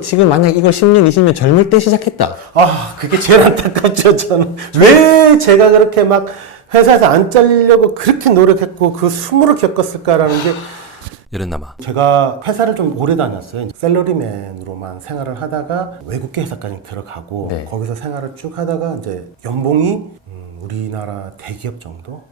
지금 만약 이걸 10년, 20년 젊을 때 시작했다. 아, 그게 제일 안타깝죠, 저는. 왜 제가 그렇게 막 회사에서 안 잘리려고 그렇게 노력했고 그 수모를 겪었을까라는 게 이랬나마. 제가 회사를 좀 오래 다녔어요. 샐러리맨으로만 생활을 하다가 외국계 회사까지 들어가고 네. 거기서 생활을 쭉 하다가 이제 연봉이 우리나라 대기업 정도?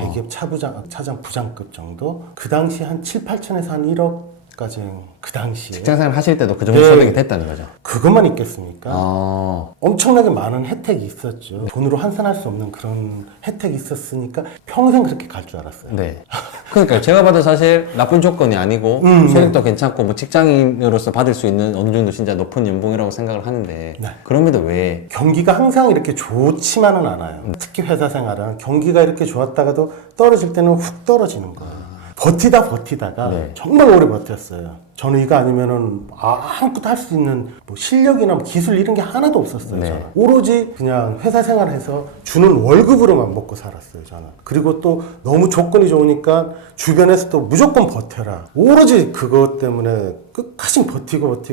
대기업 차장 부장급 정도? 그 당시 한 7, 8천에서 한 1억까지 그 당시에 직장생활 하실 때도 그 정도 네. 소득이 됐다는 거죠. 그것만 있겠습니까? 아, 엄청나게 많은 혜택이 있었죠. 돈으로 환산할 수 없는 그런 혜택이 있었으니까 평생 그렇게 갈 줄 알았어요. 네. 그러니까 제가 봐도 사실 나쁜 조건이 아니고 소득도 괜찮고 뭐 직장인으로서 받을 수 있는 어느 정도 진짜 높은 연봉이라고 생각을 하는데 네. 그럼에도 왜 경기가 항상 이렇게 좋지만은 않아요. 특히 회사 생활은 경기가 이렇게 좋았다가도 떨어질 때는 훅 떨어지는 거예요. 버티다가 네. 정말 오래 버텼어요. 저는 이거 아니면은 아무것도 할 수 있는 뭐 실력이나 뭐 기술 이런 게 하나도 없었어요. 네. 저는 오로지 그냥 회사 생활해서 주는 월급으로만 먹고 살았어요. 저는. 그리고 또 너무 조건이 좋으니까 주변에서도 무조건 버텨라. 오로지 그것 때문에 끝까지 버티고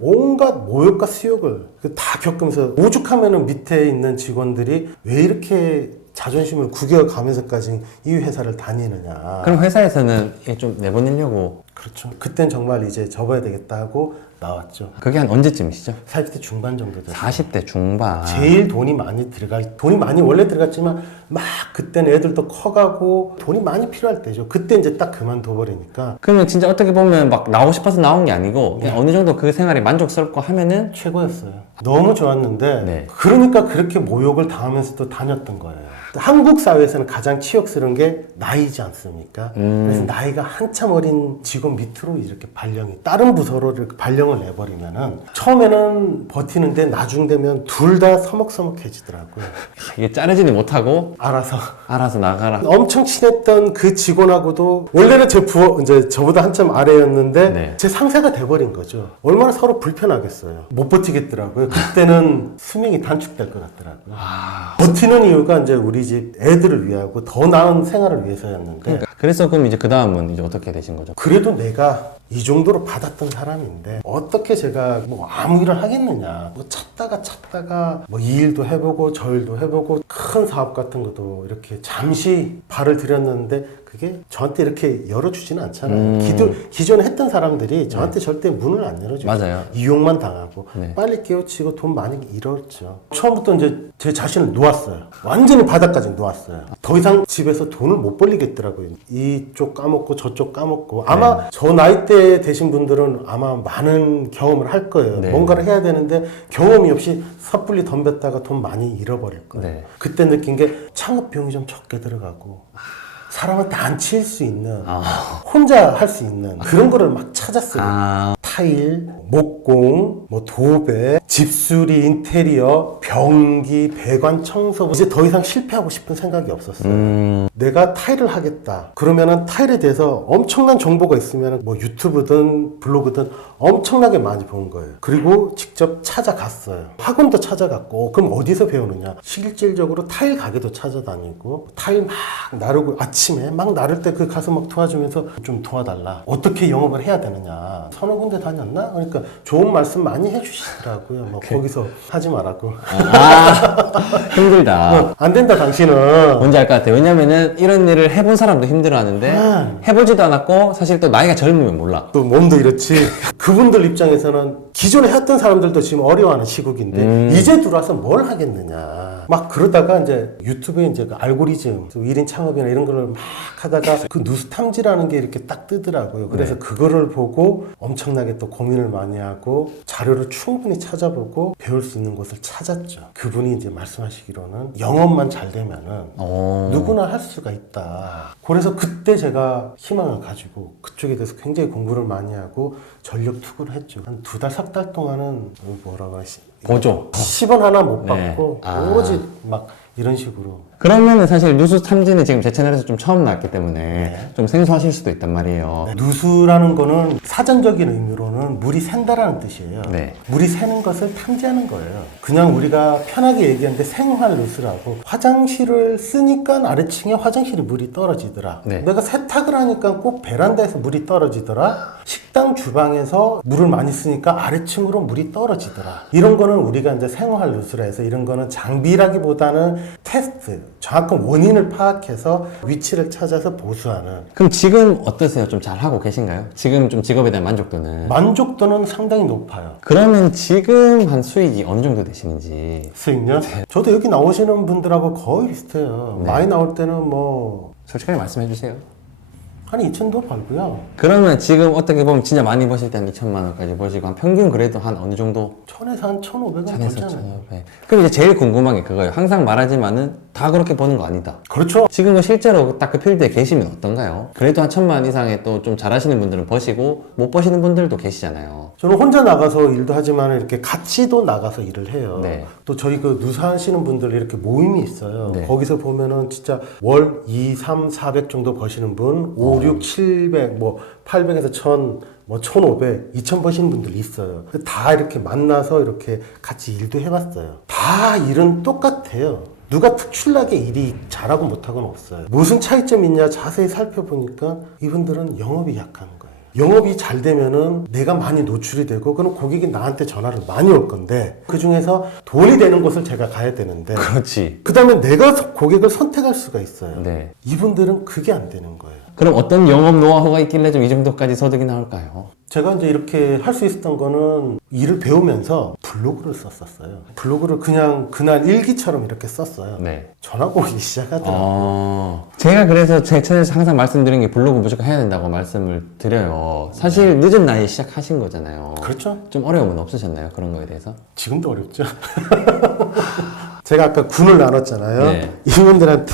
온갖 모욕과 수욕을 다 겪으면서 오죽하면은 밑에 있는 직원들이 왜 이렇게 자존심을 구겨가면서까지 이 회사를 다니느냐. 그럼 회사에서는 이게 좀 내보내려고 그렇죠. 그땐 정말 이제 접어야 되겠다 하고 나왔죠. 그게 한 언제쯤이시죠? 40대 중반 정도 됐어요. 40대 중반. 제일 돈이 많이 원래 들어갔지만 막 그때는 애들도 커가고 돈이 많이 필요할 때죠. 그때 이제 딱 그만둬버리니까 그러면 진짜 어떻게 보면 막 나오고 싶어서 나온 게 아니고 그냥 어느 정도 그 생활이 만족스럽고 하면은 최고였어요. 너무 좋았는데 네. 그러니까 그렇게 모욕을 당하면서도 다녔던 거예요. 한국 사회에서는 가장 치욕스러운 게 나이지 않습니까? 그래서 나이가 한참 어린 직원 밑으로 이렇게 다른 부서로 이렇게 발령을 내버리면은 처음에는 버티는데 나중 되면 둘 다 서먹서먹해지더라고요. 이게 자르지는 못하고 알아서 나가라. 엄청 친했던 그 직원하고도 원래는 이제 저보다 한참 아래였는데 네. 제 상사가 돼버린 거죠. 얼마나 서로 불편하겠어요. 못 버티겠더라고요. 그때는 수명이 단축될 것 같더라고요. 버티는 이유가 이제 우리 집 애들을 위하고 더 나은 생활을 위해서였는데 그러니까 그래서 그럼 이제 그 다음은 이제 어떻게 되신 거죠? 그래도 내가 이 정도로 받았던 사람인데 어떻게 제가 뭐 아무 일을 하겠느냐. 뭐 찾다가 뭐 이 일도 해보고 저 일도 해보고 큰 사업 같은 것도 이렇게 잠시 발을 들였는데 그게 저한테 이렇게 열어주지는 않잖아요. 기존에 했던 사람들이 저한테 절대 문을 안 열어줘요. 맞아요. 이용만 당하고 네. 빨리 깨우치고 돈 많이 잃었죠. 처음부터 이제 제 자신을 놓았어요. 완전히 바닥까지 놓았어요. 더 이상 집에서 돈을 못 벌리겠더라고요. 이쪽 까먹고 저쪽 까먹고 아마 저 나이대 되신 분들은 아마 많은 경험을 할 거예요. 네. 뭔가를 해야 되는데 경험이 없이 섣불리 덤볐다가 돈 많이 잃어버릴 거예요. 네. 그때 느낀 게 창업 비용이 좀 적게 들어가고 사람한테 안 치일 수 있는 혼자 할 수 있는 그런 거를 막 찾았어요. 타일, 목공, 뭐 도배, 집수리, 인테리어, 변기, 배관, 청소 이제 더 이상 실패하고 싶은 생각이 없었어요. 내가 타일을 하겠다. 그러면은 타일에 대해서 엄청난 정보가 있으면 뭐 유튜브든 블로그든 엄청나게 많이 본 거예요. 그리고 직접 찾아갔어요. 학원도 찾아갔고 그럼 어디서 배우느냐? 실질적으로 타일 가게도 찾아다니고 타일 막 나르고 아침에 막 나를 때 그 가서 막 도와주면서 좀 도와달라. 어떻게 영업을 해야 되느냐? 서너 군데 다녔나? 그러니까 좋은 말씀 많이 해주시더라고요. 뭐 거기서 하지 말라고. 힘들다. 안 된다 당신은. 뭔지 알 것 같아요. 왜냐면은 이런 일을 해본 사람도 힘들어 하는데 해보지도 않았고 사실 또 나이가 젊으면 몰라. 또 몸도 이렇지. 그분들 입장에서는 기존에 했던 사람들도 지금 어려워하는 시국인데 이제 들어와서 뭘 하겠느냐. 막 그러다가 이제 유튜브에 이제 그 알고리즘, 1인 창업이나 이런 거를 막 하다가 그 누수탐지라는 게 이렇게 딱 뜨더라고요. 그래서 그거를 보고 엄청나게 또 고민을 많이 하고 자료를 충분히 찾아보고 배울 수 있는 곳을 찾았죠. 그분이 이제 말씀하시기로는 영업만 잘 되면은 누구나 할 수가 있다. 그래서 그때 제가 희망을 가지고 그쪽에 대해서 굉장히 공부를 많이 하고 전력 투구를 했죠. 한 2달, 3달 동안은 뭐라고 하시 보조. 10원 하나 못 네. 받고 오로지 막 이런 식으로 그러면은 사실 누수 탐지는 지금 제 채널에서 좀 처음 나왔기 때문에 좀 생소하실 수도 있단 말이에요. 누수라는 거는 사전적인 의미로는 물이 샌다라는 뜻이에요. 네. 물이 새는 것을 탐지하는 거예요. 그냥 우리가 편하게 얘기하는데 생활 누수라고, 화장실을 쓰니까 아래층에 화장실에 물이 떨어지더라. 네. 내가 세탁을 하니까 꼭 베란다에서 물이 떨어지더라. 식당 주방에서 물을 많이 쓰니까 아래층으로 물이 떨어지더라. 이런 거는 우리가 이제 생활 누수라 해서, 이런 거는 장비라기보다는 테스트, 정확한 원인을 파악해서 위치를 찾아서 보수하는. 그럼 지금 어떠세요? 좀 잘하고 계신가요? 지금 좀 직업에 대한 만족도는? 만족도는 상당히 높아요. 그러면 지금 한 수익이 어느 정도 되시는지. 수익요? 저도 여기 나오시는 분들하고 거의 비슷해요. 네. 많이 나올 때는 뭐 솔직하게 말씀해 주세요. 한 2,000도 벌고요. 그러면 지금 어떻게 보면 진짜 많이 버실 때 한 2천만 원까지 버시고 한 평균 그래도 한 어느 정도? 1,000에서 한 1,500원 천에서 벌잖아요. 1,500. 그럼 이제 제일 궁금한 게 그거예요. 항상 말하지만은 다 그렇게 버는 거 아니다. 그렇죠. 지금은 실제로 딱 그 필드에 계시면 어떤가요? 그래도 한 1,000만 원 이상의 또 좀 잘하시는 분들은 버시고 못 버시는 분들도 계시잖아요. 저는 혼자 나가서 일도 하지만 이렇게 같이도 나가서 일을 해요. 네. 또 저희 그 누사하시는 분들 이렇게 모임이 있어요. 네. 거기서 보면은 진짜 월 2, 3, 400 정도 버시는 분, 5, 6, 700, 뭐 800에서 1000, 뭐 1500, 2000 버시는 분들 있어요. 다 이렇게 만나서 이렇게 같이 일도 해봤어요. 다 일은 똑같아요. 누가 특출나게 일이 잘하고 못하고는 없어요. 무슨 차이점이 있냐 자세히 살펴보니까 이분들은 영업이 약한 거예요. 영업이 잘 되면은 내가 많이 노출이 되고, 그럼 고객이 나한테 전화를 많이 올 건데, 그 중에서 돈이 되는 곳을 제가 가야 되는데, 그렇지. 그 다음에 내가 고객을 선택할 수가 있어요. 네. 이분들은 그게 안 되는 거예요. 그럼 어떤 영업 노하우가 있길래 좀 이 정도까지 소득이 나올까요? 제가 이제 이렇게 할 수 있었던 거는 일을 배우면서 블로그를 썼었어요. 블로그를 그냥 그날 일기처럼 이렇게 썼어요. 네. 전화가 오기 시작하더라고요. 제가 그래서 제 채널에서 항상 말씀드린 게 블로그 무조건 해야 된다고 말씀을 드려요. 사실 늦은 나이에 시작하신 거잖아요. 그렇죠. 좀 어려움은 없으셨나요? 그런 거에 대해서? 지금도 어렵죠. 제가 아까 군을 나눴잖아요. 네. 이분들한테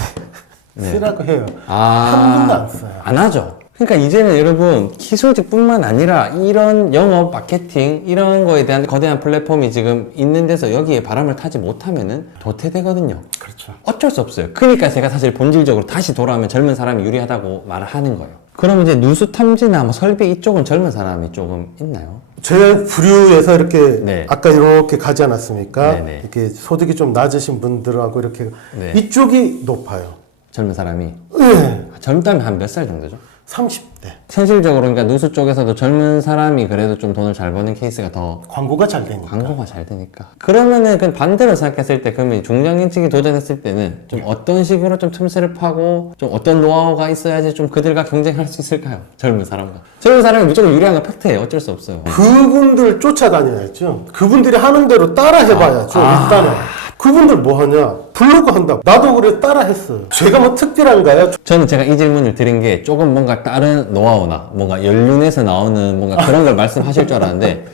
네. 쓰라고 해요. 아, 한 분도 안 써요. 안 하죠. 그러니까 이제는 여러분 기술직뿐만 아니라 이런 영업, 마케팅 이런 거에 대한 거대한 플랫폼이 지금 있는 데서 여기에 바람을 타지 못하면은 도태되거든요. 그렇죠. 어쩔 수 없어요. 그러니까 제가 사실 본질적으로 다시 돌아오면 젊은 사람이 유리하다고 말을 하는 거예요. 그럼 이제 누수 탐지나 뭐 설비 이쪽은 젊은 사람이 조금 있나요? 제 부류에서 이렇게 네. 아까 이렇게 가지 않았습니까? 네네. 이렇게 소득이 좀 낮으신 분들하고 이렇게 네. 이쪽이 높아요. 젊은 사람이. 네. 젊다면 한 몇 살 정도죠? 30대. 현실적으로 그러니까 누수 쪽에서도 젊은 사람이 그래도 좀 돈을 잘 버는 케이스가 더 광고가 잘 되니까. 광고가 잘 되니까. 그러면은 그 반대로 생각했을 때 그러면 중장년층이 도전했을 때는 좀 어떤 식으로 좀 틈새를 파고 좀 어떤 노하우가 있어야지 좀 그들과 경쟁할 수 있을까요? 젊은 사람과. 젊은 사람이 무조건 유리한 건 팩트예요. 어쩔 수 없어요. 그분들 쫓아다녀야죠. 그분들이 하는 대로 따라 해봐야죠. 일단은. 그분들 뭐 하냐? 블로그 한다고. 나도 그래 따라 했어요. 제가 뭐 특별한가요? 저는 제가 이 질문을 드린 게 조금 뭔가 다른 노하우나 뭔가 연륜에서 나오는 뭔가 그런 걸 말씀하실 줄 알았는데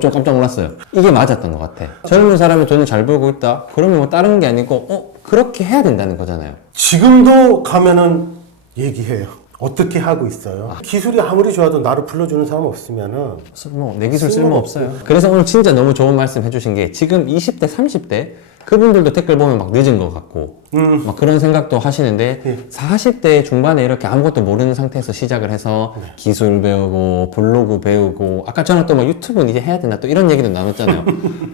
좀 깜짝 놀랐어요. 이게 맞았던 것 같아. 젊은 사람이 돈을 잘 벌고 있다? 그러면 뭐 다른 게 아니고 그렇게 해야 된다는 거잖아요. 지금도 가면은 얘기해요. 어떻게 하고 있어요? 기술이 아무리 좋아도 나를 불러주는 사람 없으면은 내 기술 쓸모 없어요. 그래서 오늘 진짜 너무 좋은 말씀 해주신 게 지금 20대, 30대 그분들도 댓글 보면 막 늦은 것 같고 막 그런 생각도 하시는데 예. 40대 중반에 이렇게 아무것도 모르는 상태에서 시작을 해서 기술 배우고 블로그 배우고 아까 저는 또 뭐 유튜브는 이제 해야 된다 또 이런 얘기도 나눴잖아요.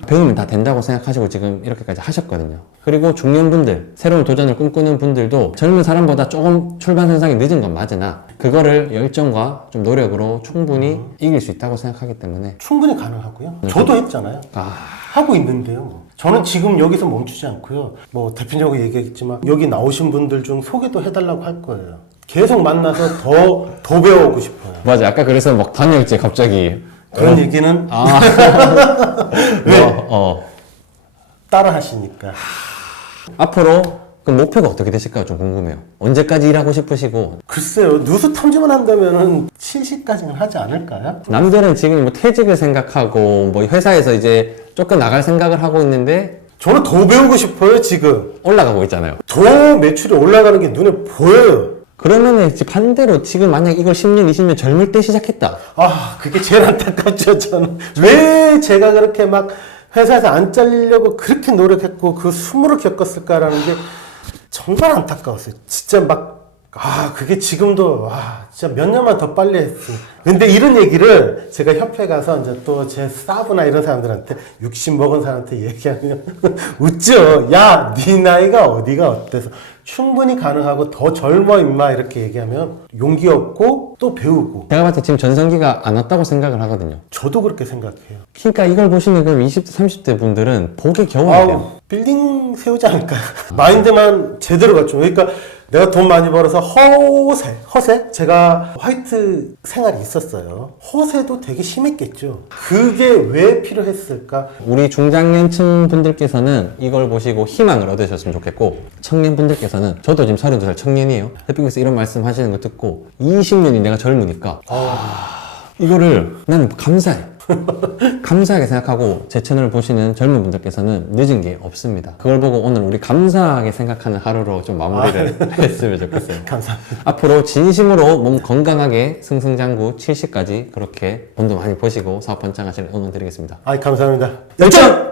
배우면 다 된다고 생각하시고 지금 이렇게까지 하셨거든요. 그리고 중년분들 새로운 도전을 꿈꾸는 분들도 젊은 사람보다 조금 출발 현상이 늦은 건 맞으나 그거를 열정과 좀 노력으로 충분히 이길 수 있다고 생각하기 때문에 충분히 가능하고요. 저도 했잖아요. 하고 있는데요. 저는 지금 여기서 멈추지 않고요. 뭐 대표님하고 얘기했지만 여기 나오신 분들 중 소개도 해달라고 할 거예요. 계속 만나서 더 배워오고 싶어요. 맞아. 아까 그래서 막 다녔지 갑자기. 그런 얘기는 왜? 따라 하시니까. 앞으로 그 목표가 어떻게 되실까요? 좀 궁금해요. 언제까지 일하고 싶으시고. 글쎄요. 누수 탐지만 한다면은 70까지는 하지 않을까요? 남들은 지금 뭐 퇴직을 생각하고 뭐 회사에서 이제 쫓겨 나갈 생각을 하고 있는데 저는 더 배우고 싶어요, 지금. 올라가고 있잖아요. 더 매출이 올라가는 게 눈에 보여요. 그러면은 이제 반대로 지금 만약 이걸 10년, 20년 젊을 때 시작했다. 그게 제일 안타깝죠, 저는. 왜 제가 그렇게 막 회사에서 안 잘리려고 그렇게 노력했고 그 수모를 겪었을까라는 게 정말 안타까웠어요. 진짜 그게 지금도, 진짜 몇 년만 더 빨리 했으면. 근데 이런 얘기를 제가 협회 가서 이제 또 제 스타프나 이런 사람들한테 60 먹은 사람한테 얘기하면 웃죠. 야, 네 나이가 어디가 어때서. 충분히 가능하고 더 젊어 임마 이렇게 얘기하면 용기 얻고 또 배우고. 제가 봤을 때 지금 전성기가 안 왔다고 생각을 하거든요. 저도 그렇게 생각해요. 그러니까 이걸 보시는 그럼 20대, 30대 분들은 보기 겨우 안 돼요. 빌딩 세우지 않을까요? 마인드만 제대로 갖추면. 그러니까 내가 돈 많이 벌어서 허세? 제가 화이트 생활이 있었어요. 허세도 되게 심했겠죠. 그게 왜 필요했을까? 우리 중장년층 분들께서는 이걸 보시고 희망을 얻으셨으면 좋겠고, 청년분들께서는, 저도 지금 32살 청년이에요. 대표님께서 이런 말씀 하시는 거 듣고 20년이 내가 젊으니까 이거를 나는 감사해. 감사하게 생각하고 제 채널을 보시는 젊은 분들께서는 늦은 게 없습니다. 그걸 보고 오늘 우리 감사하게 생각하는 하루로 좀 마무리를 했으면 좋겠어요. 감사합니다. 앞으로 진심으로 몸 건강하게 승승장구 70까지 그렇게 돈도 많이 버시고 사업 번창하시는 응원 드리겠습니다. 감사합니다. 열정!